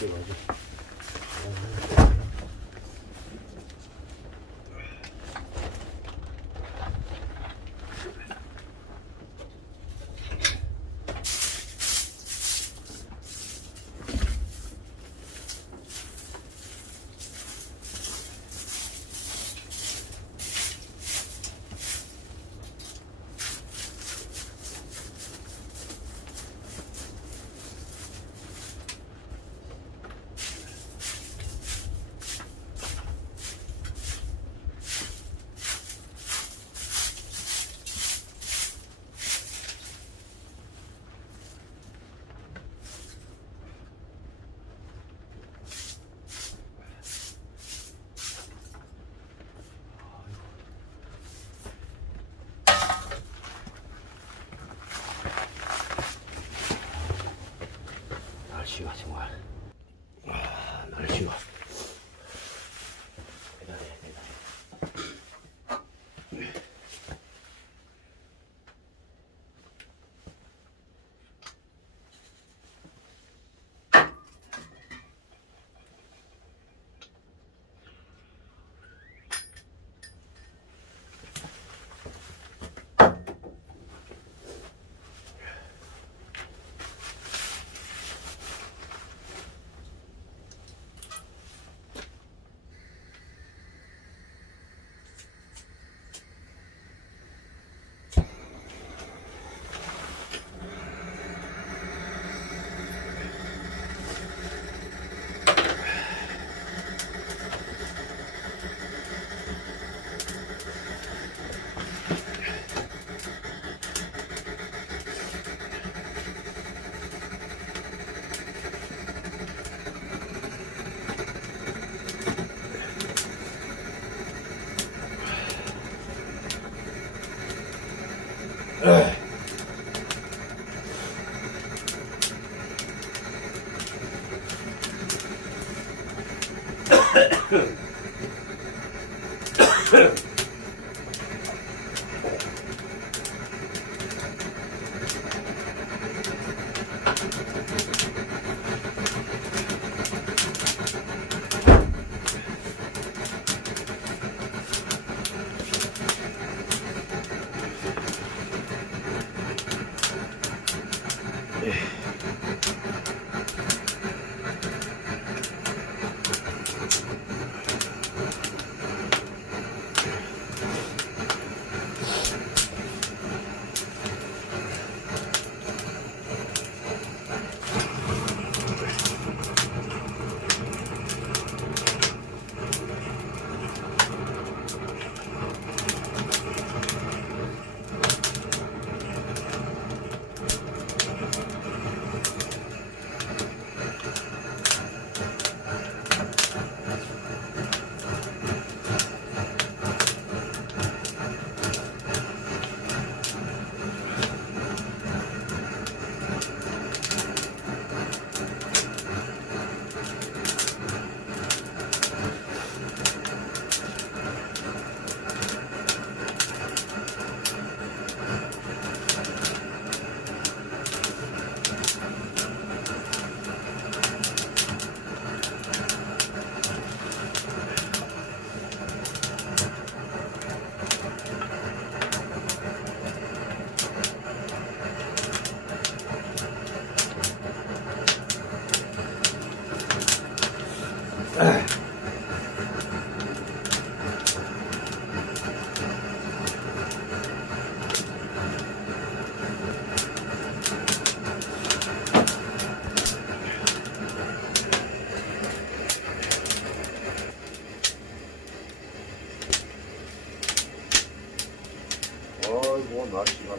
찍어가지고. 날씨가 정말 날씨가 대단해. 아이고 날씨가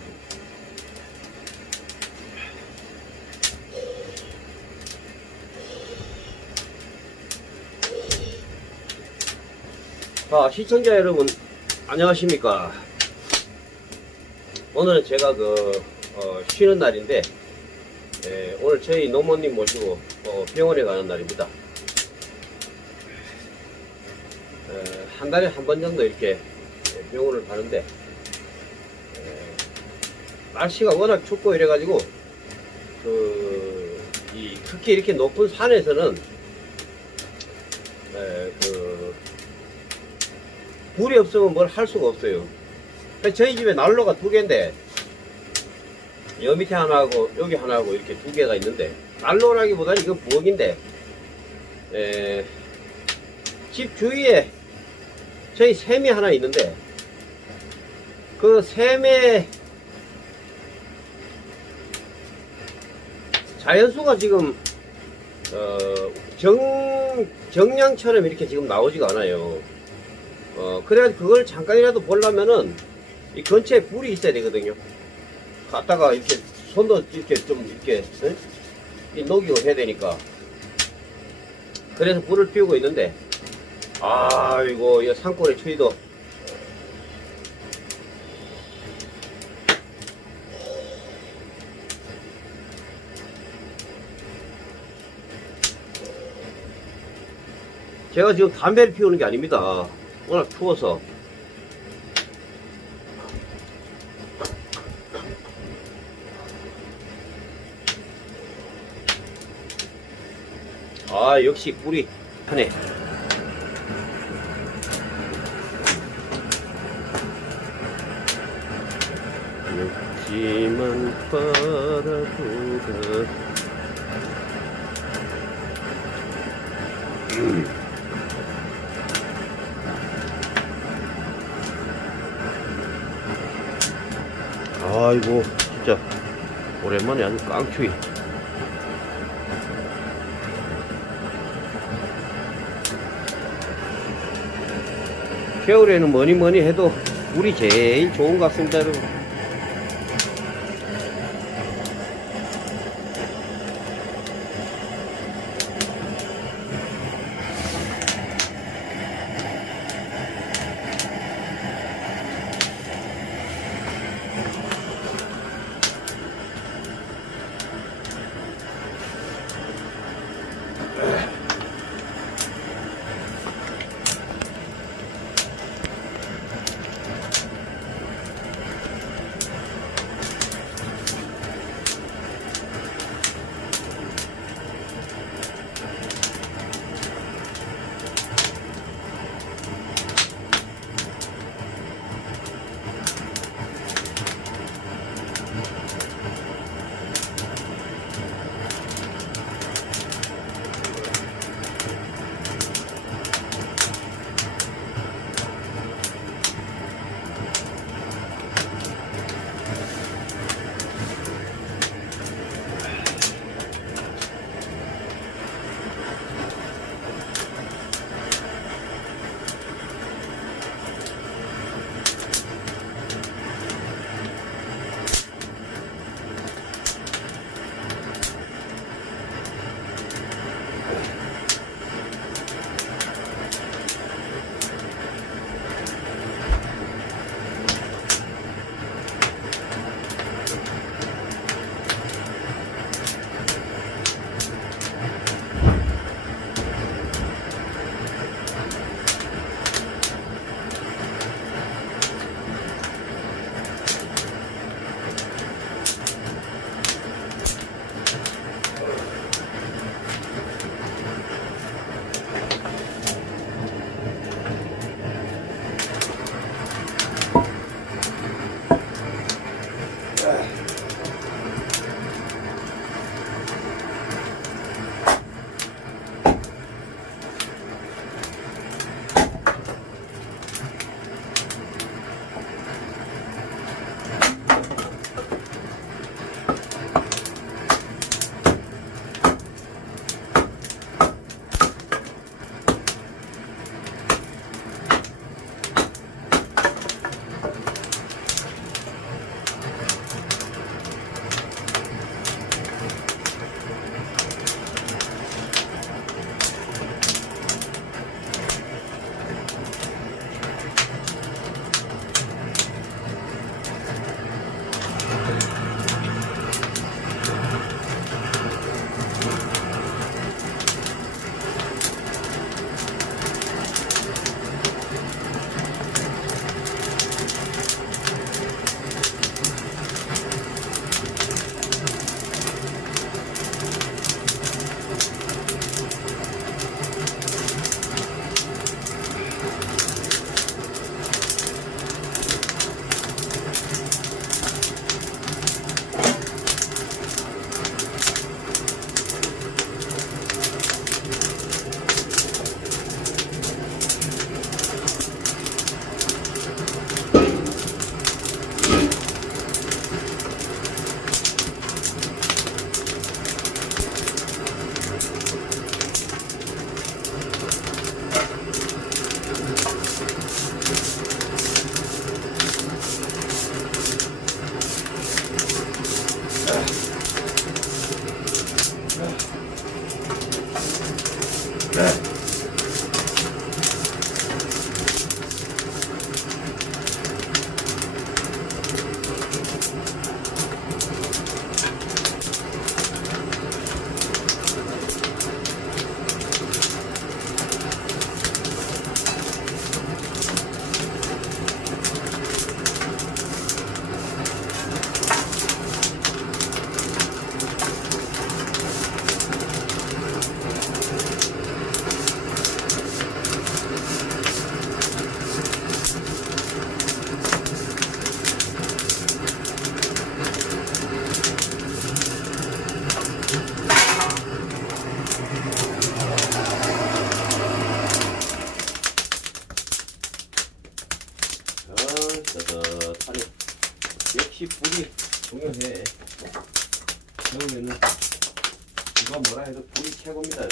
시청자 여러분 안녕하십니까. 오늘은 제가 쉬는 날인데 오늘 저희 노모님 모시고 병원에 가는 날입니다. 한 달에 한 번 정도 이렇게 병원을 가는데 날씨가 워낙 춥고 이래가지고 이 특히 이렇게 높은 산에서는 불이 없으면 뭘 할 수가 없어요. 저희 집에 난로가 2개인데 여 밑에 하나 하고 여기 하나 하고 이렇게 2개가 있는데, 난로라기보다는 이건 부엌인데, 집 주위에 저희 샘이 하나 있는데 그 샘에 자연수가 지금 정량처럼 이렇게 지금 나오지가 않아요. 그래야 그걸 잠깐이라도 보려면은 이 근처에 불이 있어야 되거든요. 갔다가 이렇게 손도 이렇게 좀 이렇게 녹이고 해야 되니까. 그래서 불을 피우고 있는데, 아이고 이 산골의 추위도 제가 지금 담배를 피우는 게 아닙니다. 워낙 추워서. 역시 꿀이 하네. 였지만 바라보다 아이고 진짜 오랜만에 아주 깡추위. 겨울에는 뭐니 해도 물이 제일 좋은 것 같습니다, 여러분. 따뜻하네. 역시 불이 중요해. 겨울에는 누가 뭐라 해도 불이 최고입니다.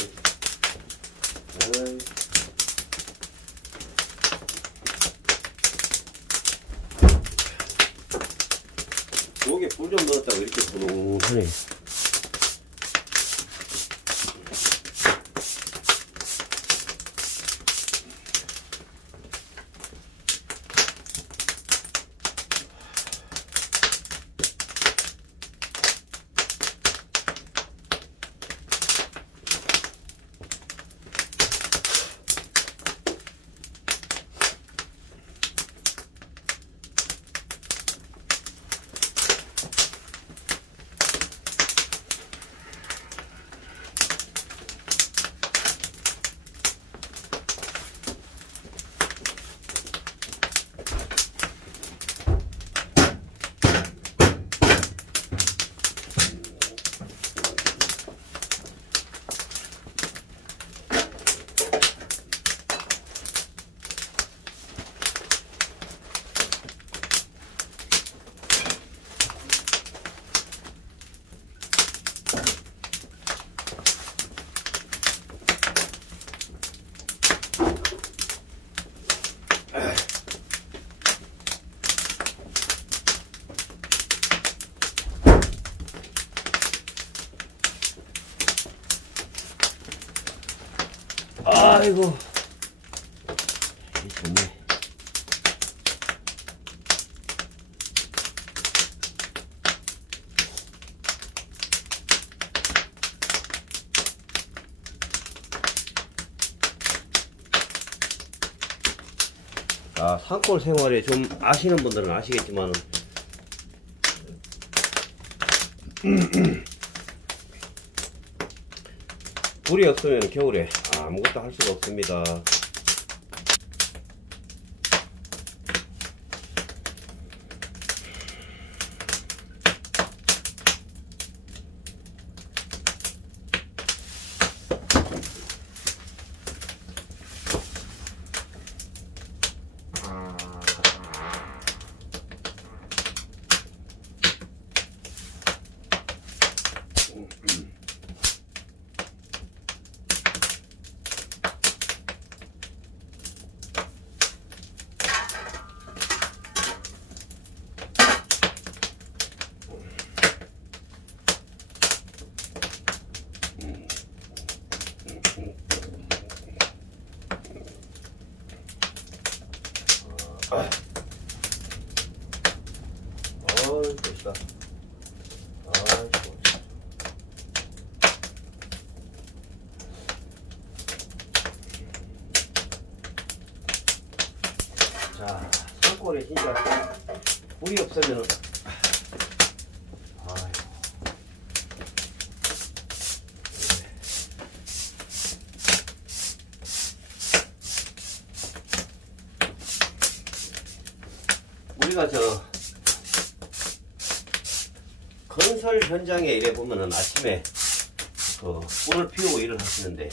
여기에 불 좀 넣었다고 이렇게 분홍하네. 아이고, 좋네. 자, 산골 생활에 좀 아시는 분들은 아시겠지만 불이 없으면 겨울에 아무것도 할 수가 없습니다. 됐다. 자, 산골에 진짜 불이 없으면 우리가 건설 현장에 일해 보면은 아침에 불을 피우고 일을 하시는데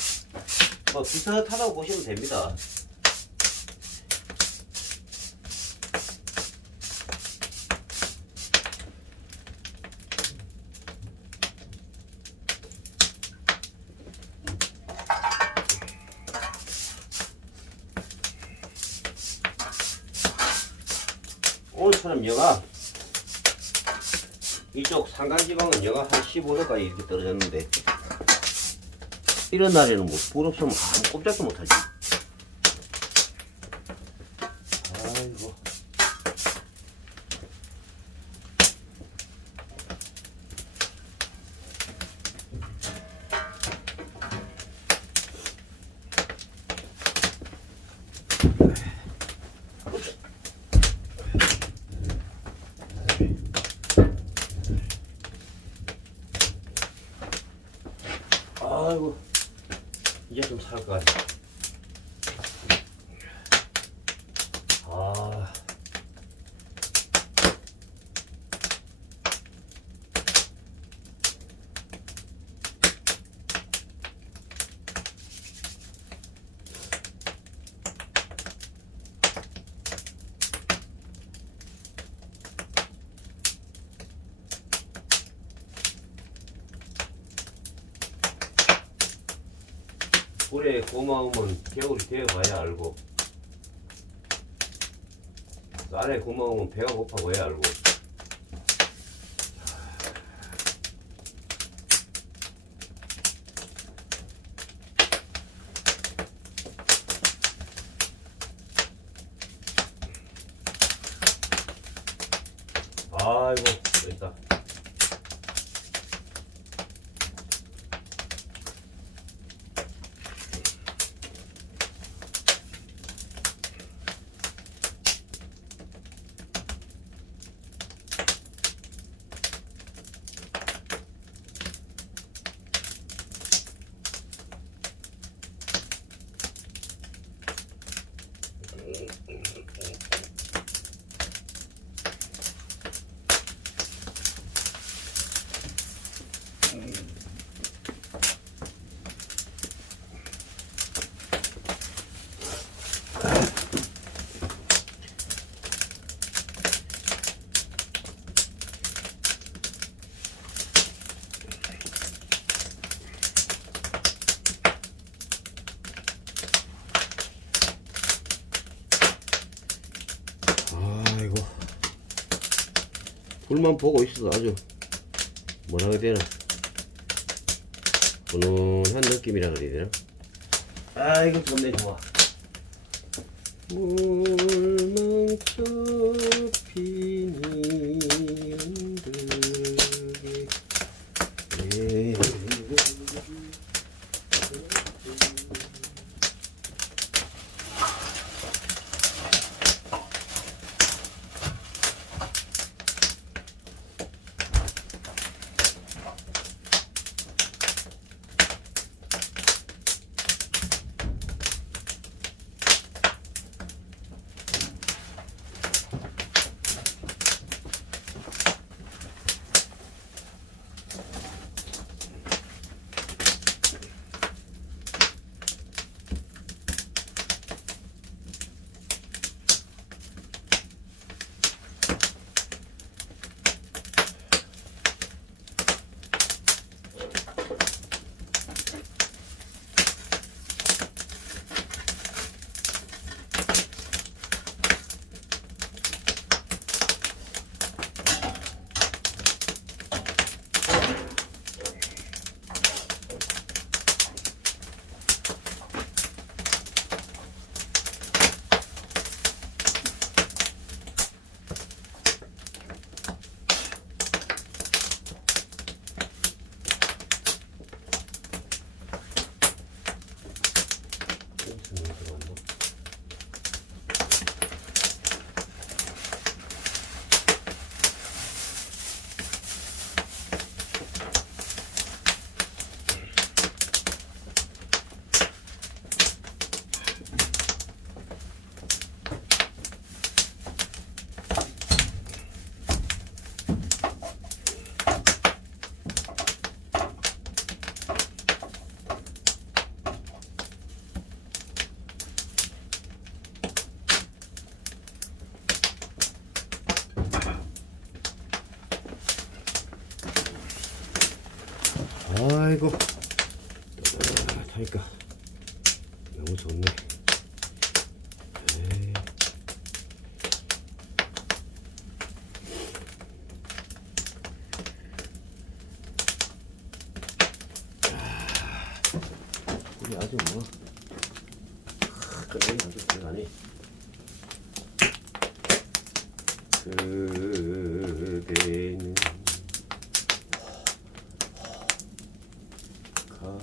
뭐 비슷하다고 보시면 됩니다. 오늘처럼 영하 이쪽 산간지방은 영하 한 15도까지 이렇게 떨어졌는데 이런 날에는 뭐 불 없으면 아무 꼼짝도 못하지. 아이고. 아이고, 이제 좀 살 것 같아. 아. 불의 고마움은 겨울이 되어봐야 알고, 쌀의 고마움은 배가 고파봐야 알고. 아이고, 됐다. 아이고, 불만 보고 있어도 아주 뭐라 그래야 되나, 훈훈한 느낌이라 그래야 되나. 아이고, 좋네, 좋아. 물망초 피는 들기. 아이고, 타니까 너무 좋네. 에이. 불이 아주 뭐 그래 아주 들어가네. 그대는 가고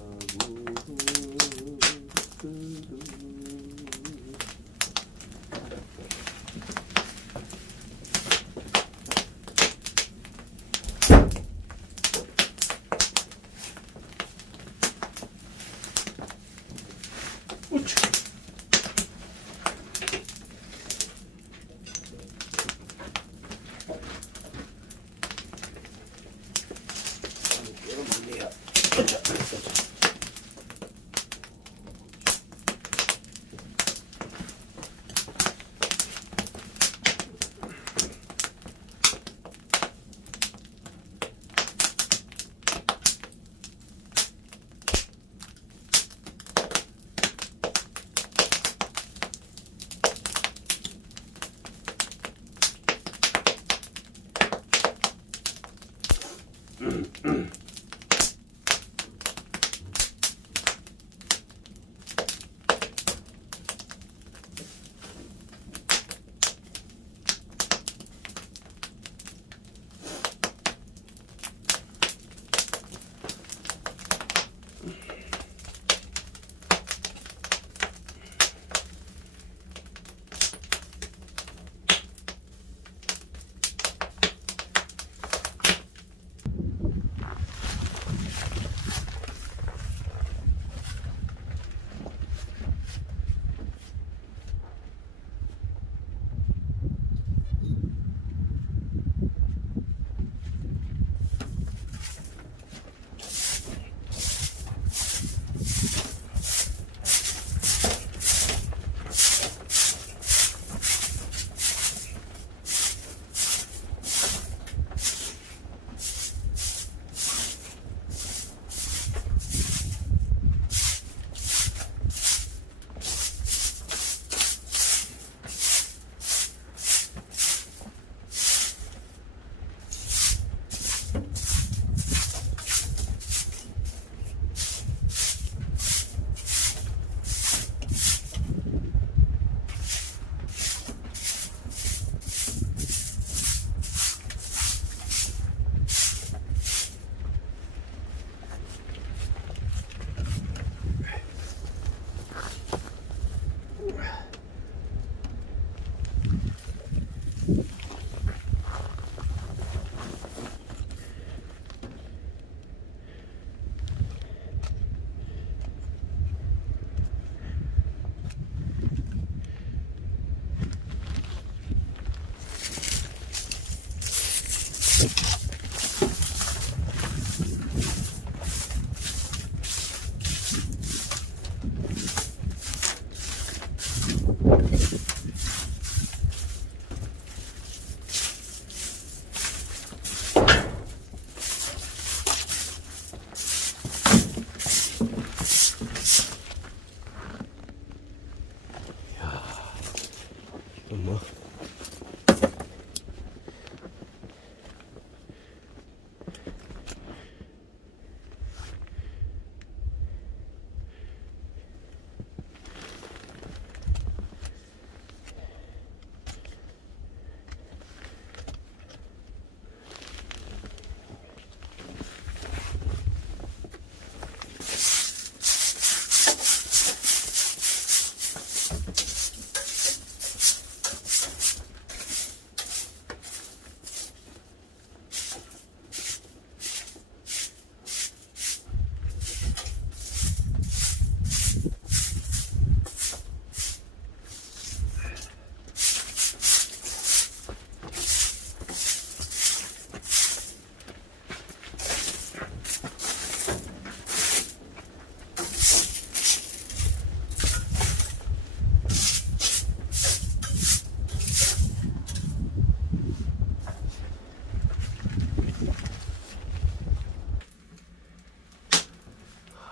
뭐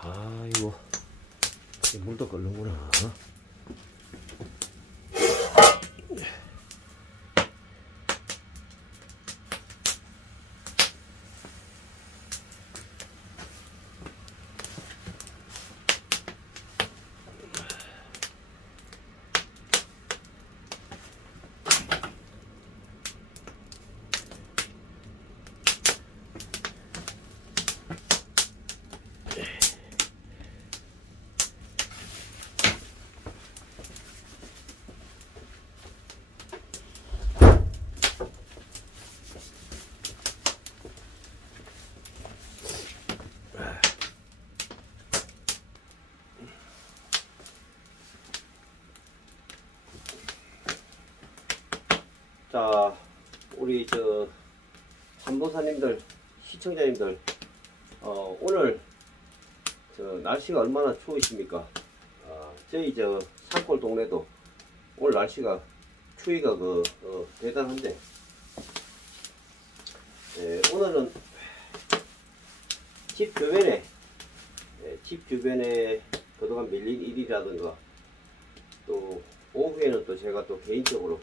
아이고 물도 끓는구나. 농사님들, 시청자님들, 오늘 날씨가 얼마나 추우십니까? 저희 산골 동네도 오늘 날씨가 추위가 대단한데, 오늘은 집 주변에 그동안 밀린 일이라든가, 또 오후에는 또 제가 또 개인적으로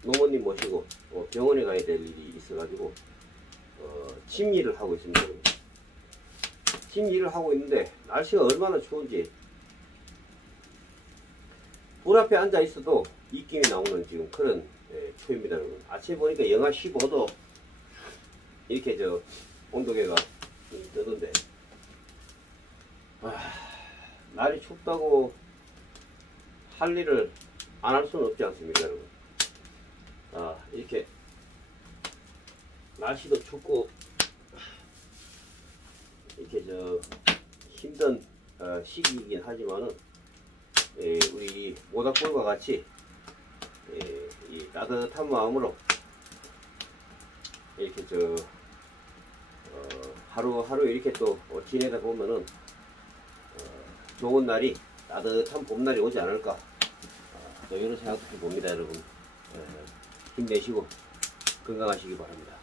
노모님 모시고 병원에 가야 될 일이 있어가지고 집 일을 하고 있습니다. 집 일을 하고 있는데 날씨가 얼마나 추운지, 불 앞에 앉아 있어도 입김이 나오는 지금 그런 추위입니다. 여러분. 아침에 보니까 영하 15도 이렇게 온도계가 뜨던데, 날이 춥다고 할 일을 안 할 수는 없지 않습니까, 여러분? 이렇게 날씨도 춥고 이렇게 힘든 시기이긴 하지만은 우리 모닥불과 같이 이 따뜻한 마음으로 이렇게 하루하루 이렇게 또 지내다 보면은 좋은 날이, 따뜻한 봄날이 오지 않을까, 또 이런 생각도 해봅니다. 여러분, 힘내시고 건강하시기 바랍니다.